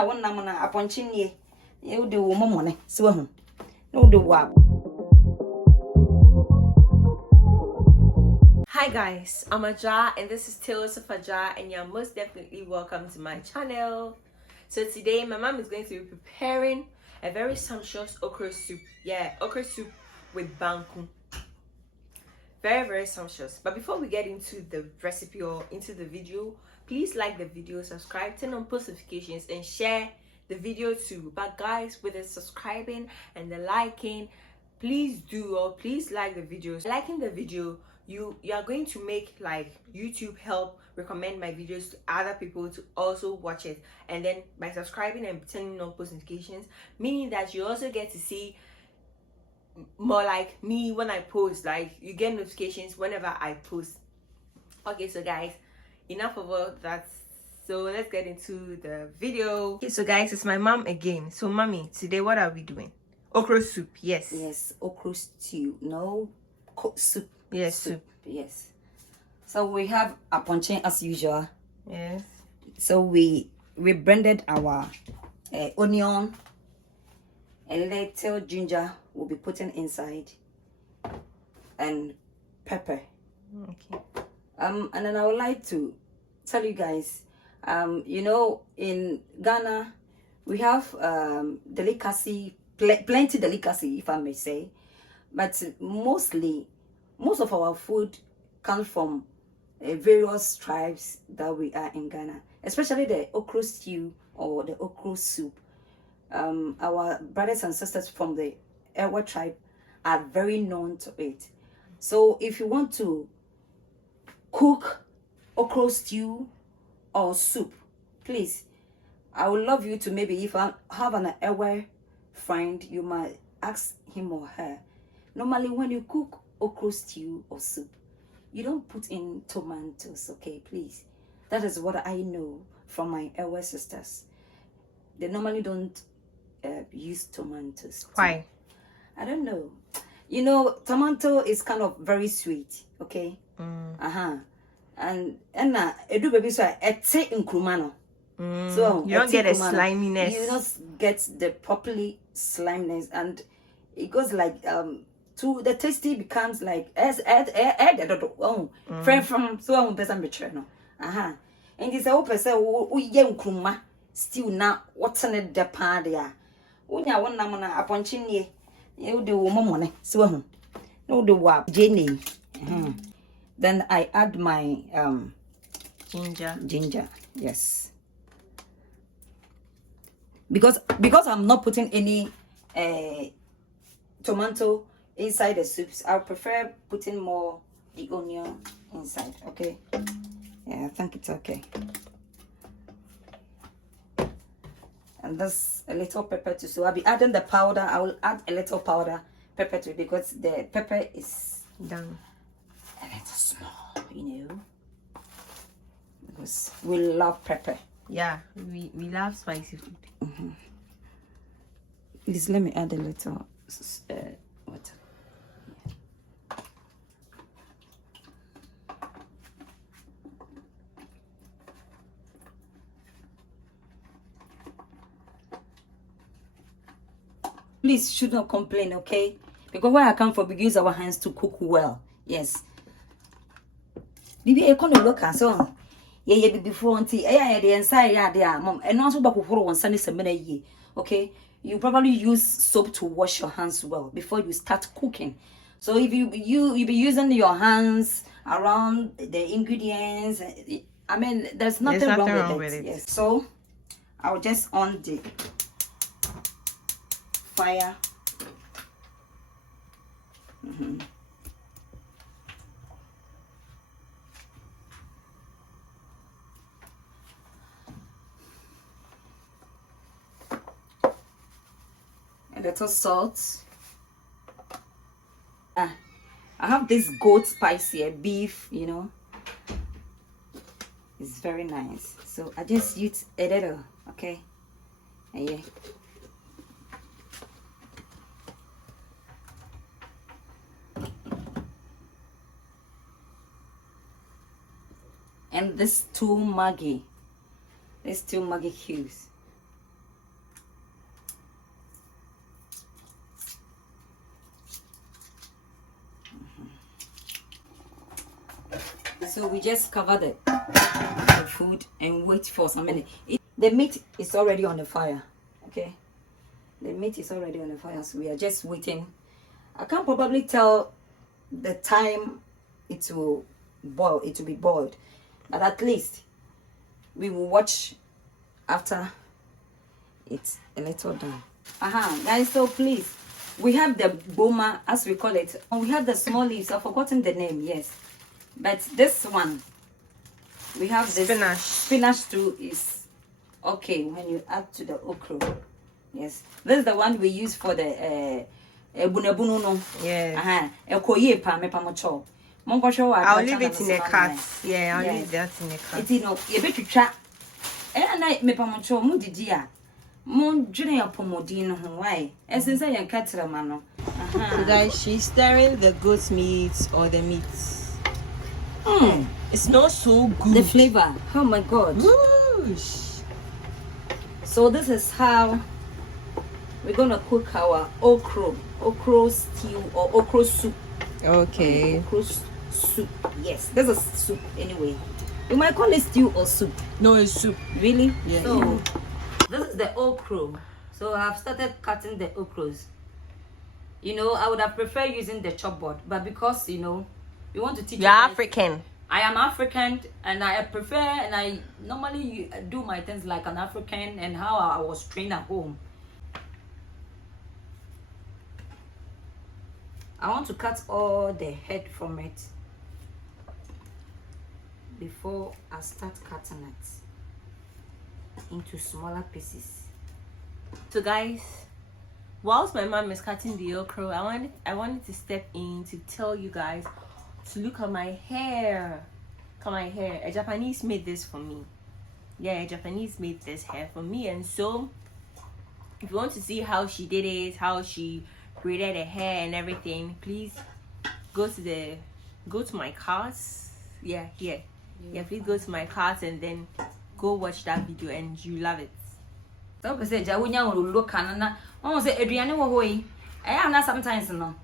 Unya one namana upon chinny. You do woman, so no do what. Hi guys, I'm Aja and this is Tales of Aja and you're most definitely welcome to my channel. So today my mom is going to be preparing a very sumptuous okra soup. Yeah, okra soup with banku. Very sumptuous. But before we get into the recipe or into the video, please like the video, subscribe, turn on post notifications and share the video too. But guys, with the subscribing and the liking, please like the videos. Liking the video, you are going to make like YouTube help recommend my videos to other people to also watch it. And then by subscribing and turning on post notifications, meaning that you also get to see more like me when I post, like you get notifications whenever I post. Okay, so guys, enough of all that. So let's get into the video. Okay, so guys, it's my mom again. So mommy, today what are we doing? Okra soup. Yes, okra stew. No, soup. Yes, soup. Yes. So we have a ponche as usual. Yes. So we blended our onion, a little ginger will be putting inside, and pepper. Okay. And then I would like to tell you guys, you know, in Ghana we have delicacy, plenty delicacy, if I may say, but most of our food comes from various tribes that we are in Ghana, especially the okra stew or the okra soup. Our brothers and sisters from the Ewa tribe are very known to it. So if you want to cook okra stew or soup, please, I would love you to, maybe if I have an Ewa friend, you might ask him or her. Normally when you cook okra stew or soup, you don't put in tomatoes, okay, please. That is what I know from my Ewa sisters. They normally don't use tomatoes. Why? I don't know. You know, tomato is kind of very sweet, okay? And edu baby so ete nkruma no. So you don't get a sliminess. You don't get the properly sliminess, and it goes like to the tasty becomes like friend from so person betray no. And it's a person who ye nkruma still na what's in the pan there. Unya one namana upon chinny. You do woman, so no do what Jenny. Then I add my ginger, yes, because I'm not putting any tomato inside the soups. I prefer putting more the onion inside. Okay, yeah, I think it's okay. And that's a little pepper too. So I'll be adding the powder. I will add a little powder pepper too, because the pepper is done a little small, you know, because we love pepper. Yeah, we love spicy food. Please let me add a little water. Please should not complain, okay? Because where I come from, we use our hands to cook well. Yes. Bibi ekon look at so. Yeah, before auntie. The inside there, mom. And also back for one Sunday semina. Okay? You probably use soap to wash your hands well before you start cooking. So if you be using your hands around the ingredients, I mean, there's nothing wrong with it. Yes. So I'll just on the fire. A little salt. I have this goat spice here, beef, you know. It's very nice. So I just use a little, okay? Yeah. And these two Maggi cubes. So we just cover the food and wait for some minute. The meat is already on the fire. Okay, the meat is already on the fire, so we are just waiting. I can't probably tell the time it will boil. It will be boiled, but at least we will watch after it's a little done. Guys, so please, we have the boma, as we call it. We have the small leaves. I've forgotten the name. Yes, but this one we have this spinach. Spinach too is okay when you add to the okro. Yes, this is the one we use for the bunabunu no. Yes. Ekoye pa me pa mo cho. I'll leave it in a cart. Yeah, I'll leave that in a cart. It's no, you bet you try. And I me pa mo cho mu didi a. Mo dwene apomodin ho why? Essence yan katra ma no. So guys, she's stirring the goat meat or the meat. It smells so good. The flavor. Oh my god. Whoosh. So this is how we're gonna cook our okro stew or okro soup. Okay. Okro soup. Yes, this is soup anyway. You might call it stew or soup. No, it's soup. Really? Yeah. So this is the okro. So I've started cutting the okros. You know, I would have preferred using the chop board, but because you know, we want to teach. You're African. I am African, and I prefer, and I normally do my things like an African and how I was trained at home. I want to cut all the head from it before I start cutting it into smaller pieces. So guys, whilst my mom is cutting the okra, I wanted to step in to tell you guys to look at my hair. Look at my hair. A Japanese made this for me. Yeah, a Japanese made this hair for me, and so if you want to see how she did it, how she braided her hair and everything, please go to my cards. Yeah, here. Yeah, please go to my cards and then go watch that video and you love it. So I say jawunya wo look kanana. Won say aduane wo hoyi. Eh na sometimes no.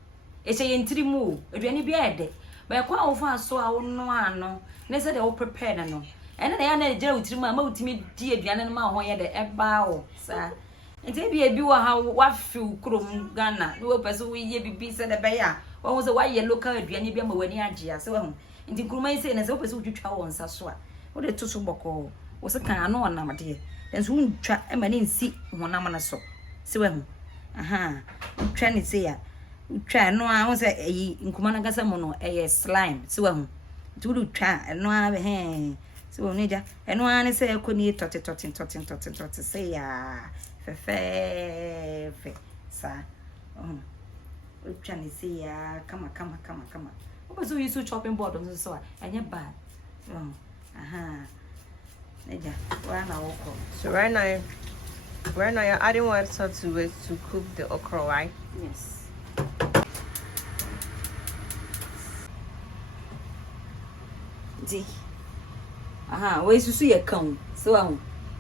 E say entiri mu, aduane bi ede. But kwa wo fa so a wo no ano. Na say de wo prepare no. Ene na ya na jira utiri mu ama utimi di aduane no ma ho ye de eba wo. Sa nti bi ebi wo ha wa fi ukrom Ghana. No person we ye bibi say de be ya. Won say why ye local aduane bi ama wani age ase wo. Nti nkruma yi say na say wo person utwitwa wo nsa so a. Wo de to so boko. Wo se kan ano na made. Den so untwa e ma ne nsi honam na so. Se wo hu. Utwa ne say ya. Utwa no a wo say eyi nkuma na gasa mo no slime. Se wo hu. Nti wo utwa no a be se wo ne ja. Eno a ne say ekoni totin say ya. Fe sa. Utwa ne say ya kama. What you use chopping board on so and you're bad. So right now you're adding water to it to cook the okra, right? Yes. Where you see a come? So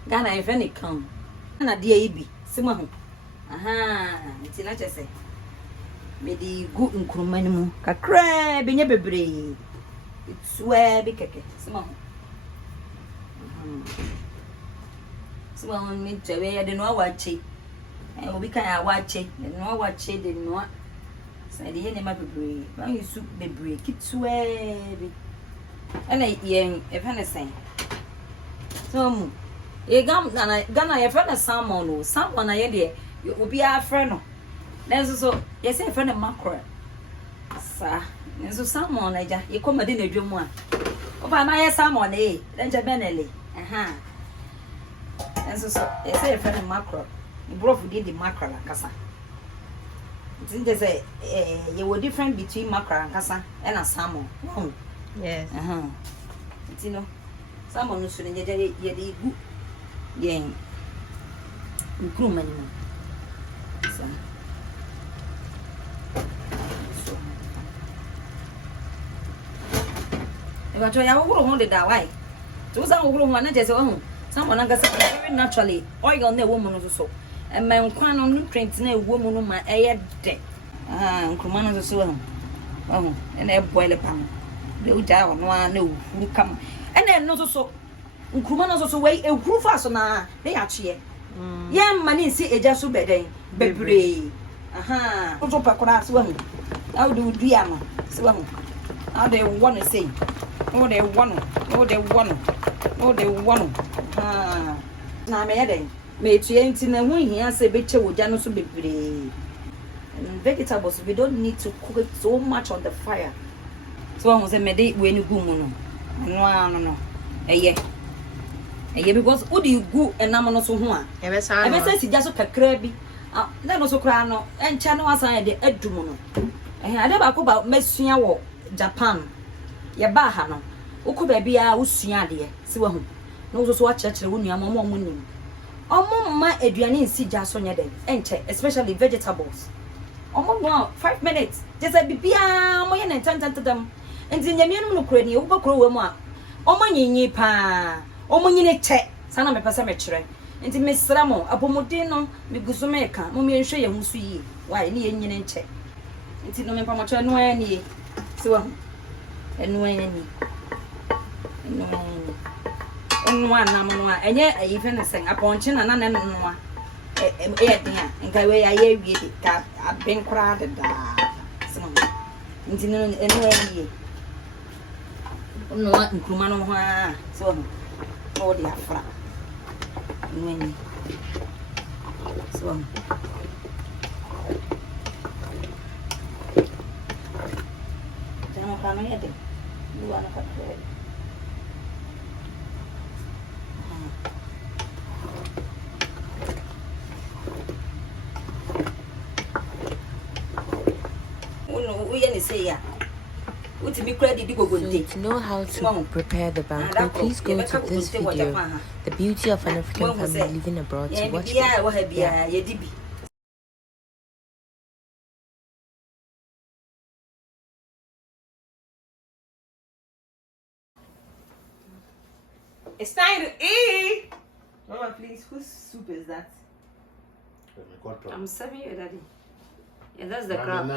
Ghana if any come. And a dear be. Simon. It's not just say. Medi good nkrumanimu kakra benya bebre it's where be keke small me tewe ya de no awache obi kan awache de no awache de no say de ne ma bebre ba yusu bebre kitwe bi ana yen e fa na sen so mu e Ghana ye fa na salmon na ye de obi afre no. Then so yes, a friend of mackerel. Sir, and so salmon, you come in a drum one. Oh, my salmon, then Jabenelli. And so yes, a friend of mackerel. You broke did the mackerel and cassa. There's you were different between mackerel and cassa and a salmon. Yes. You know, salmon is in the day, good game. Improvement. But I will the why. To some who want to say, someone I very naturally, oil on the woman also. And my crown on nutrients in a woman on my air deck. Command so. And a boil a pan. The uja no one no who come. And then no so nkruma no so way e huru fa so na dey ache. Yem mani si eja so beden bebre. Aha. So pakora so hu. How do dua no? So hu. How they want to say. No they want. No they want. No they want. Ah. Na me yeden. Me tue nti na hu hia se beche oja no so bebre. Vegetables, we don't need to cook it so much on the fire. So I was a mede when you go no. No. Yeah, because what do you go and I'm not so one. Ever since you just a crabby. That was so crown and channel as I did Edumuno. And I never go about Messia or Japan. Ya bahano. Uku baby, I was seeing dear. See one. No, so watch at the Unia Mamma Munim. Oh, Mamma Adrianin see just on your day, especially vegetables. 5 minutes. Just a bibia mo yen entantan them. Enti nyamienu no kura ni obakro we mu a. Omanyenyi pa. Omonyine che. Sana me pesa me kire. Enti mesra mo apomodin no miguso me ka. Mo me nhwe ye husu yi. Why ni yenyine nche. Enti no me pa mo kire no ani. Si wa. Enu ani. Enu anam no a. Enye ayife ne sen aponche na na no no a. Dia nka we aye wie di ka aben kra de da so nti no enu ayi no nkruma no ho a so no di afra enu so jamo kana yete duwa na ka So to know how to prepare the banquet, please go to this video, The Beauty of an African Family Living Abroad, to watch it. It's time to eat. Mama, please, whose soup is that? I'm serving you, Daddy. Yeah, that's the crab.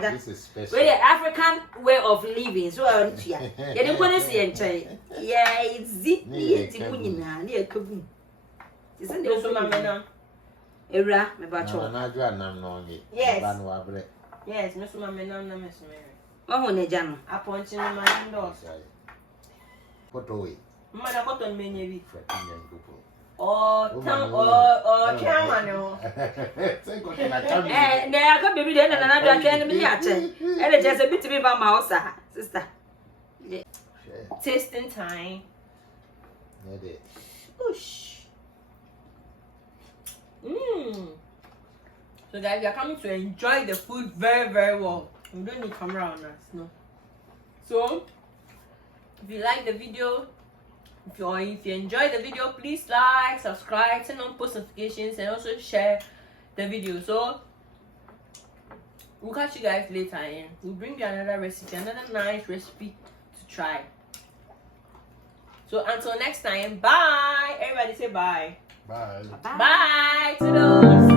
This is special. Well, the African way of living. So, yeah, you don't want to see it. Yeah, it's zippy. It's kaboom. Isn't it? So, Mama, Era, my bacho. Yes. Yes, Miss Mama, no, Miss Mary. Oh, Nejano. I point in my window. What away? Mother got on many or camera. And there I come be then another can be at it. And it just a bit to be by my house, sister. Tasting time. Oosh. So guys, we are coming to enjoy the food very, very well. We don't need camera on us, no. So if you like the video, if you enjoy the video, please like, subscribe, turn on post notifications, and also share the video. So we'll catch you guys later, and we'll bring you another recipe, another nice recipe to try. So until next time, bye. Everybody say bye. Bye. Bye. Toodles.